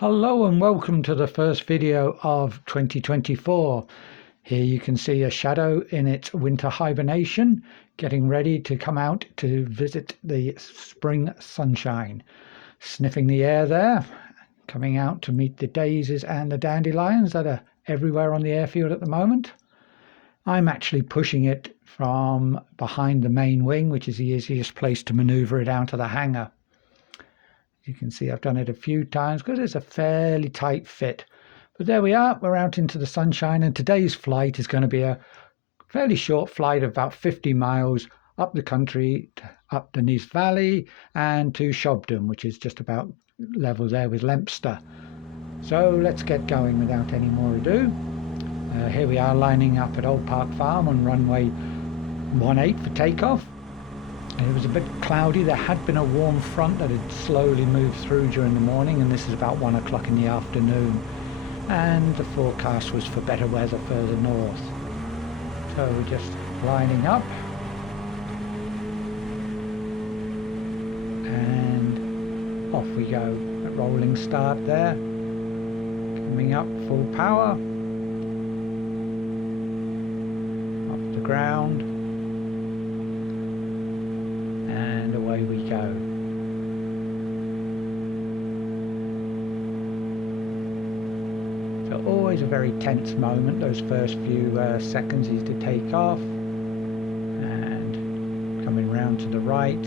Hello and welcome to the first video of 2024. Here you can see a shadow in its winter hibernation, getting ready to come out to visit the spring sunshine. Sniffing the air there, coming out to meet the daisies and the dandelions that are everywhere on the airfield at the moment. I'm actually pushing it from behind the main wing, which is the easiest place to maneuver it out of the hangar. You can see I've done it a few times because it's a fairly tight fit. But there we are, we're out into the sunshine, and today's flight is going to be a fairly short flight of about 50 miles up the country, up the Neath Valley and to Shobdon, which is just about level there with Leinster. So let's get going without any more ado. Here we are lining up at Old Park Farm on runway 18 for takeoff. It was a bit cloudy. There had been a warm front that had slowly moved through during the morning, and this is about 1 o'clock in the afternoon, and the forecast was for better weather further north. So we're just lining up and off we go. A rolling start there, coming up full power, up the ground, and away we go. So always a very tense moment, those first few seconds is to take off, and coming round to the right,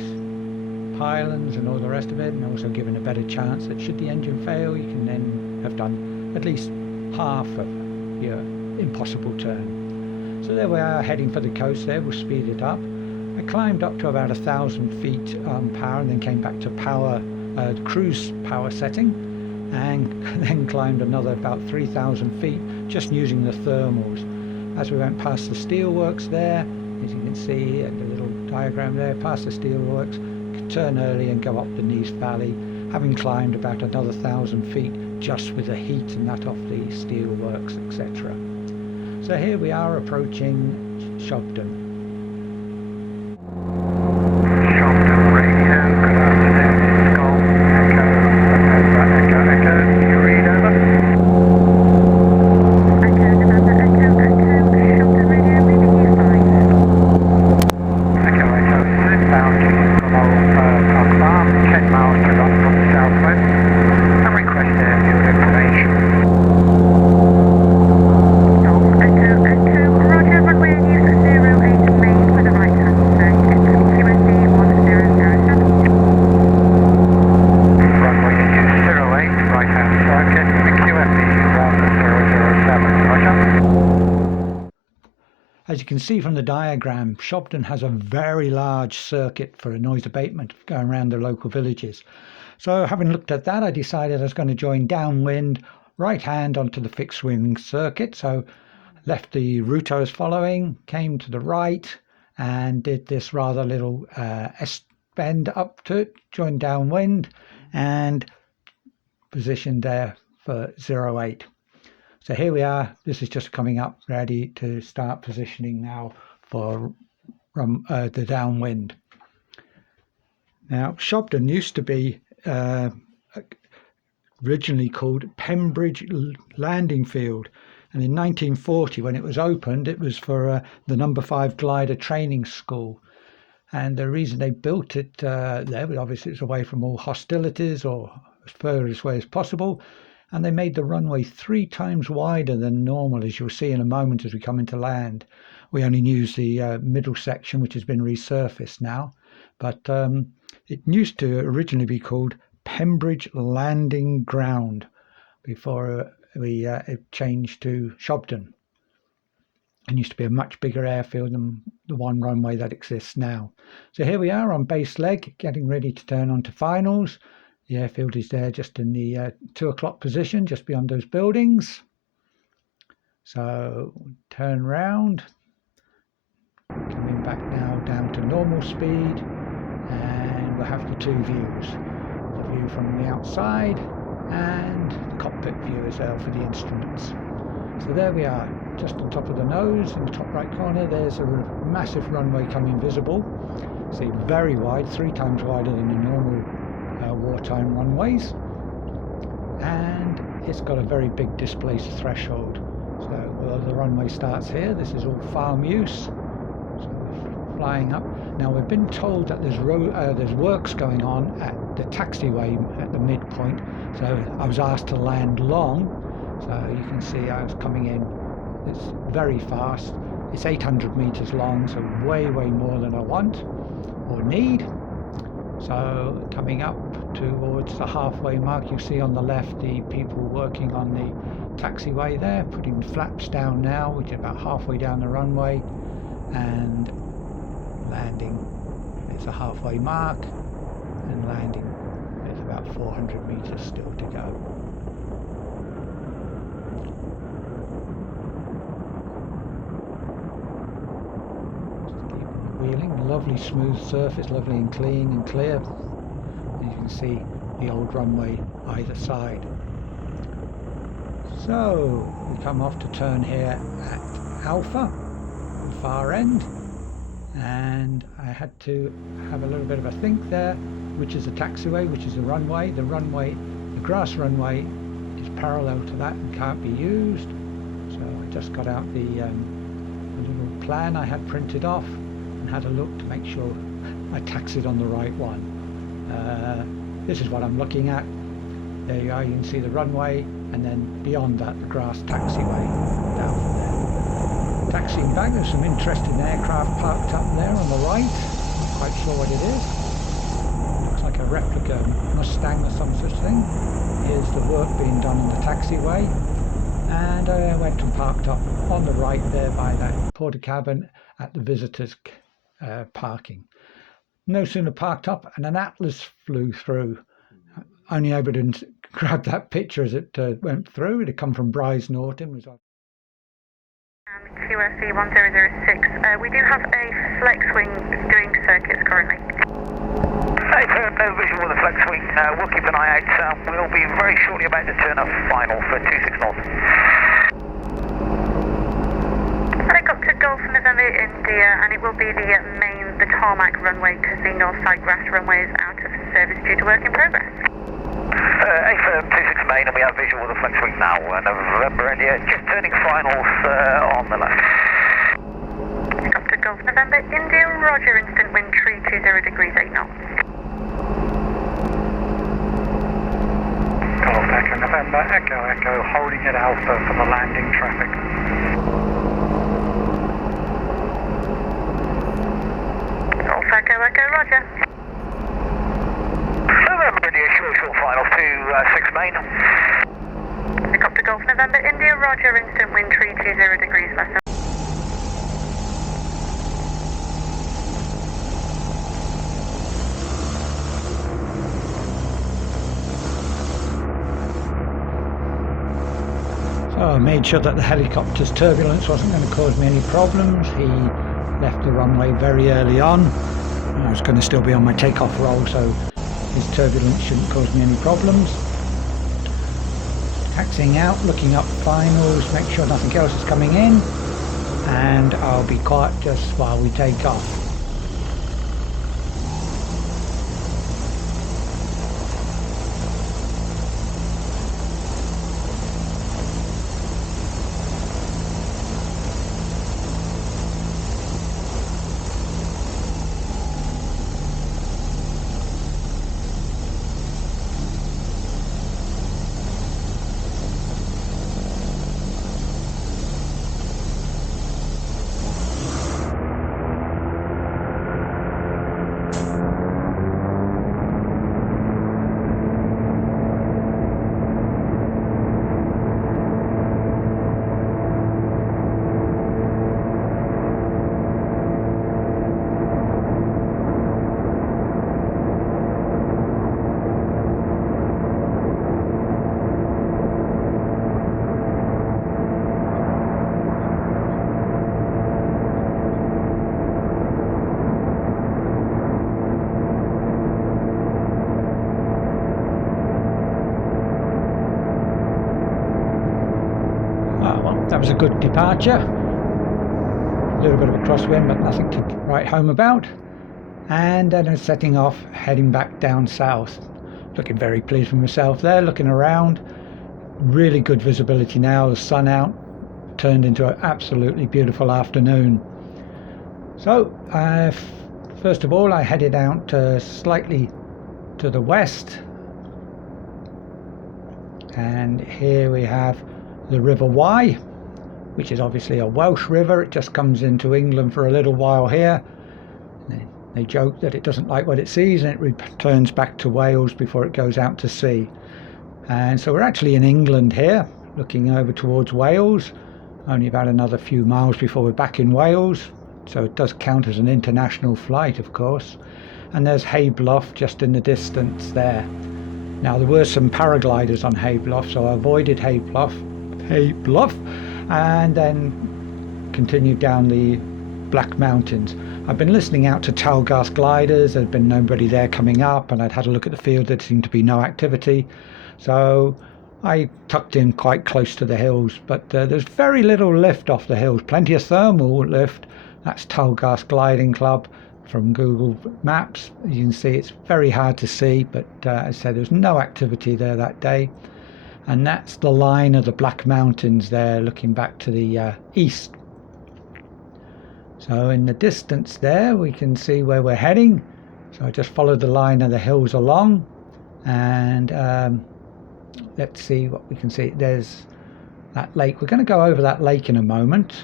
pylons and all the rest of it, and also giving a better chance that should the engine fail, you can then have done at least half of your impossible turn. So there we are, heading for the coast there. We'll speed it up. I climbed up to about 1,000 feet power, and then came back to power, cruise power setting, and then climbed another about 3,000 feet just using the thermals. As we went past the steelworks there, as you can see at the little diagram there, past the steelworks, could turn early and go up the Neath Valley, having climbed about another 1,000 feet just with the heat and that off the steelworks, etc. So here we are approaching Shobdon. As you can see from the diagram, Shobdon has a very large circuit for noise abatement going around the local villages. So having looked at that, I decided I was going to join downwind, right hand onto the fixed wing circuit. So left the route I was following, came to the right and did this rather little S-bend up to it, joined downwind and positioned there for 08. So here we are, this is just coming up ready to start positioning now for the downwind. Now Shobdon used to be originally called Pembridge Landing Field, and in 1940 when it was opened it was for the No. 5 glider training school, and the reason they built it there was obviously it's away from all hostilities or as far away as possible. And they made the runway 3 times wider than normal, as you'll see in a moment as we come into land. We only use the middle section, which has been resurfaced now, but it used to originally be called Pembridge Landing Ground before it changed to Shobdon. And used to be a much bigger airfield than the one runway that exists now. So here we are on base leg, getting ready to turn on to finals. The airfield is there just in the 2 o'clock position, just beyond those buildings. So turn round, coming back now down to normal speed, and we'll have the 2 views. The view from the outside and the cockpit view as well for the instruments. So there we are, just on top of the nose, in the top right corner, there's a massive runway coming visible. See, very wide, 3 times wider than the normal wartime runways. And it's got a very big displaced threshold. So well, the runway starts here. This is all farm use. So we're flying up. Now we've been told that there's works going on at the taxiway at the midpoint. So I was asked to land long. So you can see I was coming in. It's very fast. It's 800 meters long, so way more than I want or need. So coming up towards the halfway mark, you see on the left the people working on the taxiway there, putting the flaps down now, which is about halfway down the runway, and landing. It's a halfway mark, and landing is about 400 meters still to go. Wheeling, lovely smooth surface, lovely and clean and clear. And you can see the old runway either side. So we come off to turn here at Alpha, the far end, and I had to have a little bit of a think there, which is the taxiway, which is the runway. The grass runway is parallel to that and can't be used. So I just got out the little plan I had printed off and had a look to make sure I taxied on the right one. This is what I'm looking at. There you are, you can see the runway, and then beyond that the grass taxiway down from there. Taxiing back, there's some interesting aircraft parked up there on the right. Not quite sure what it is. Looks like a replica Mustang or some such thing. Here's the work being done on the taxiway, and I went and parked up on the right there by that porta cabin at the visitors parking. No sooner parked up and an Atlas flew through. Only able to grab that picture as it went through. It had come from Bryce Norton. QSE 1006. We do have a flex wing doing circuits currently. Hey, no visual with the flex wing. We'll keep an eye out. We'll be very shortly about to turn a final for 26 North. Helicopter Golf November India, and it will be the tarmac runway because the north side grass runway is out of service due to work in progress. A-firm 26 main, and we have visual with the flex wing now. November India, just turning finals on the left. Helicopter Golf November India, roger, instant wind 320 degrees 8 knots. Golf Echo November, Echo Echo, holding at Alpha for the landing traffic. Golf Echo Echo, roger. November India, short finals to 6 main. Helicopter Golf November India, roger, instant wind 320 degrees less than. So I made sure that the helicopter's turbulence wasn't going to cause me any problems. He left the runway very early on. I was going to still be on my takeoff roll, so his turbulence shouldn't cause me any problems. Taxiing out, looking up finals, make sure nothing else is coming in, and I'll be quiet just while we take off. That was a good departure. A little bit of a crosswind, but nothing to write home about. And then I'm setting off, heading back down south. Looking very pleased with myself there, looking around. really good visibility now, the sun out, turned into an absolutely beautiful afternoon. So first of all I headed out slightly to the west, and here we have the River Wye, which is obviously a Welsh river. It just comes into England for a little while here. They joke that it doesn't like what it sees and it returns back to Wales before it goes out to sea. And so we're actually in England here, looking over towards Wales, only about another few miles before we're back in Wales, so it does count as an international flight, of course. And there's Haybluff just in the distance there. Now there were some paragliders on Haybluff, so I avoided Haybluff, and then continued down the Black Mountains. I've been listening out to Llangors gliders. There's been nobody there coming up, and I'd had a look at the field. There seemed to be no activity, so I tucked in quite close to the hills, but there's very little lift off the hills. Plenty of thermal lift. That's Llangors Gliding Club from Google Maps. You can see it's very hard to see, but as I said, there's no activity there that day. And that's the line of the Black Mountains there, looking back to the east. So in the distance there we can see where we're heading. So I just followed the line of the hills along, and let's see what we can see. There's that lake. We're going to go over that lake in a moment.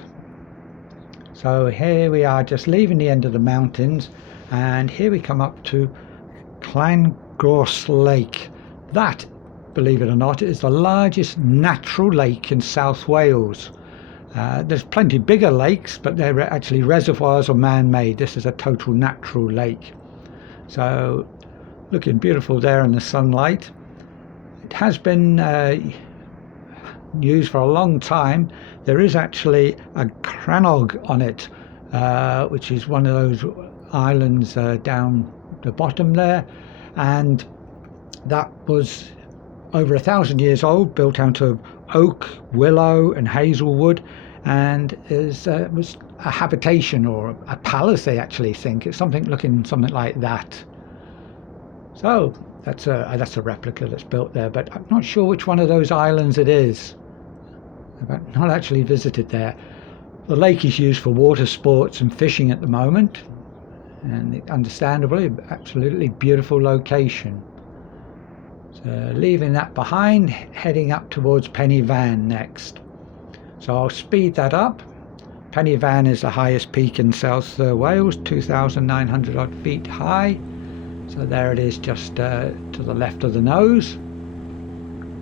So here we are, just leaving the end of the mountains, and here we come up to Llangors Lake. That, believe it or not, is the largest natural lake in South Wales. There's plenty bigger lakes, but they're actually reservoirs or man-made. This is a total natural lake. So looking beautiful there in the sunlight. It has been used for a long time. There is actually a crannog on it, which is one of those islands down the bottom there, and that was over 1,000 years old, built out of oak, willow and hazelwood, and was a habitation or a palace, they actually think. It's something looking something like that. So that's a replica that's built there, but I'm not sure which one of those islands it is. I've not actually visited there. The lake is used for water sports and fishing at the moment, and understandably, absolutely beautiful location. So leaving that behind, heading up towards PenY Fan next. So I'll speed that up. PenY Fan is the highest peak in South Wales, 2,900 odd feet high. So there it is, just to the left of the nose.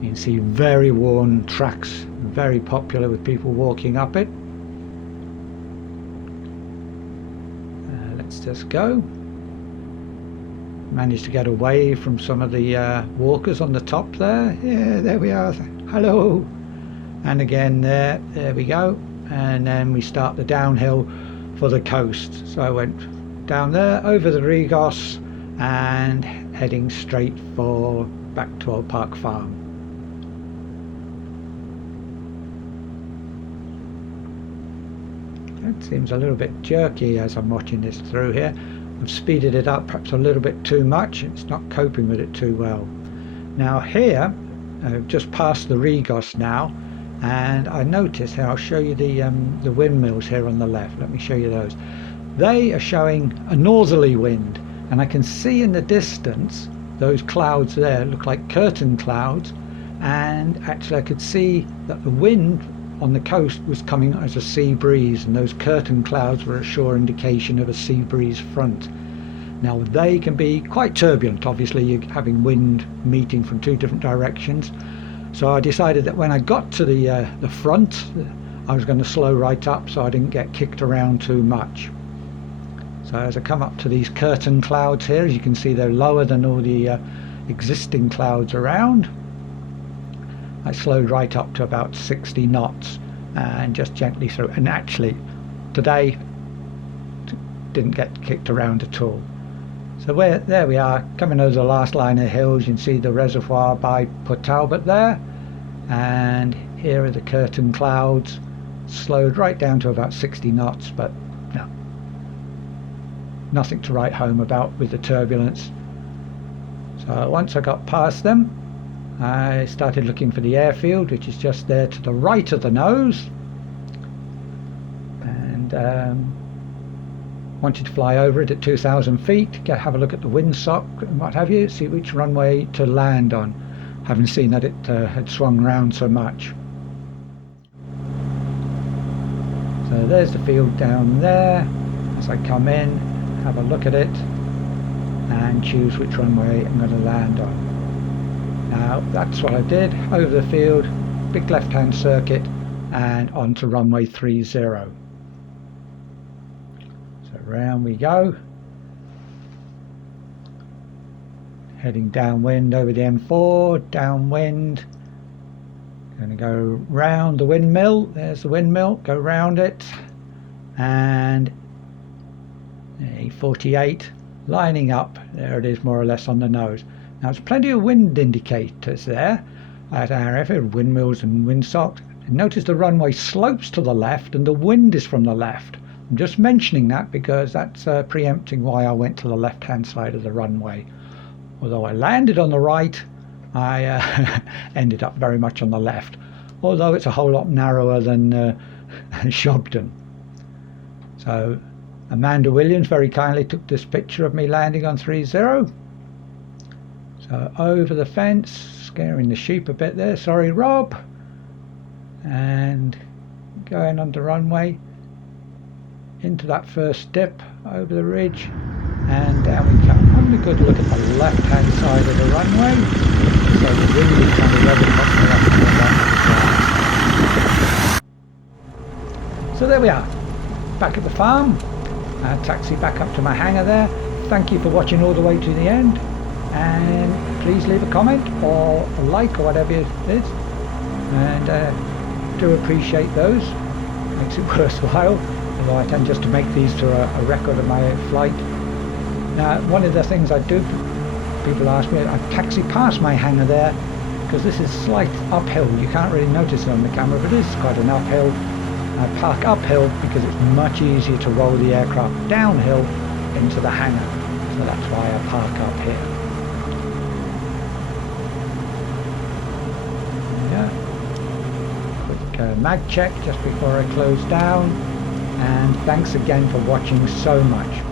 You can see very worn tracks, very popular with people walking up it. Let's just go. Managed to get away from some of the walkers on the top there. Yeah, there we are. Hello. And again there we go. And then we start the downhill for the coast. So I went down there, over the Llangors, and heading straight for back to Old Park Farm. It seems a little bit jerky as I'm watching this through here. I've speeded it up perhaps a little bit too much. It's not coping with it too well. Now here, I've just passed the Llangors now, and I notice here, I'll show you the windmills here on the left. Let me show you those. They are showing a northerly wind, and I can see in the distance those clouds there look like curtain clouds, and actually I could see that the wind on the coast was coming as a sea breeze, and those curtain clouds were a sure indication of a sea breeze front. Now they can be quite turbulent. Obviously you're having wind meeting from two different directions, so I decided that when I got to the front, I was going to slow right up so I didn't get kicked around too much. So as I come up to these curtain clouds here, as you can see, they're lower than all the existing clouds around. I slowed right up to about 60 knots and just gently through, and actually today didn't get kicked around at all. So there we are, coming over the last line of hills. You can see the reservoir by Port Talbot there, and here are the curtain clouds, slowed right down to about 60 knots, but no, nothing to write home about with the turbulence. So once I got past them, I started looking for the airfield, which is just there to the right of the nose, and wanted to fly over it at 2,000 feet, have a look at the windsock and what have you, see which runway to land on, having seen that it had swung round so much. So there's the field down there. As I come in, have a look at it and choose which runway I'm going to land on. Now that's what I did, over the field, big left hand circuit and onto runway 30. So round we go, heading downwind over the M4, downwind. Going to go round the windmill. There's the windmill, go round it, and A48 lining up. There it is, more or less on the nose. Now there's plenty of wind indicators there at our airfield, windmills and windsocks. Notice the runway slopes to the left and the wind is from the left. I'm just mentioning that because that's preempting why I went to the left hand side of the runway. Although I landed on the right, I ended up very much on the left, although it's a whole lot narrower than Shobdon. So Amanda Williams very kindly took this picture of me landing on 30. So over the fence, scaring the sheep a bit there, sorry Rob, and going on the runway into that first dip over the ridge, and down we come. Having a good look at the left hand side of the runway, so the wind is kind of revving up the left and right. So there we are, back at the farm. Taxi back up to my hangar there. Thank you for watching all the way to the end, and please leave a comment or a like or whatever it is, and do appreciate those, makes it worthwhile, although I tend just to make these to a record of my flight. Now one of the things I do, people ask me, I taxi past my hangar there because this is slight uphill. You can't really notice it on the camera, but it is quite an uphill. I park uphill because it's much easier to roll the aircraft downhill into the hangar, so that's why I park up here. Yeah. Quick mag check just before I close down, and thanks again for watching so much.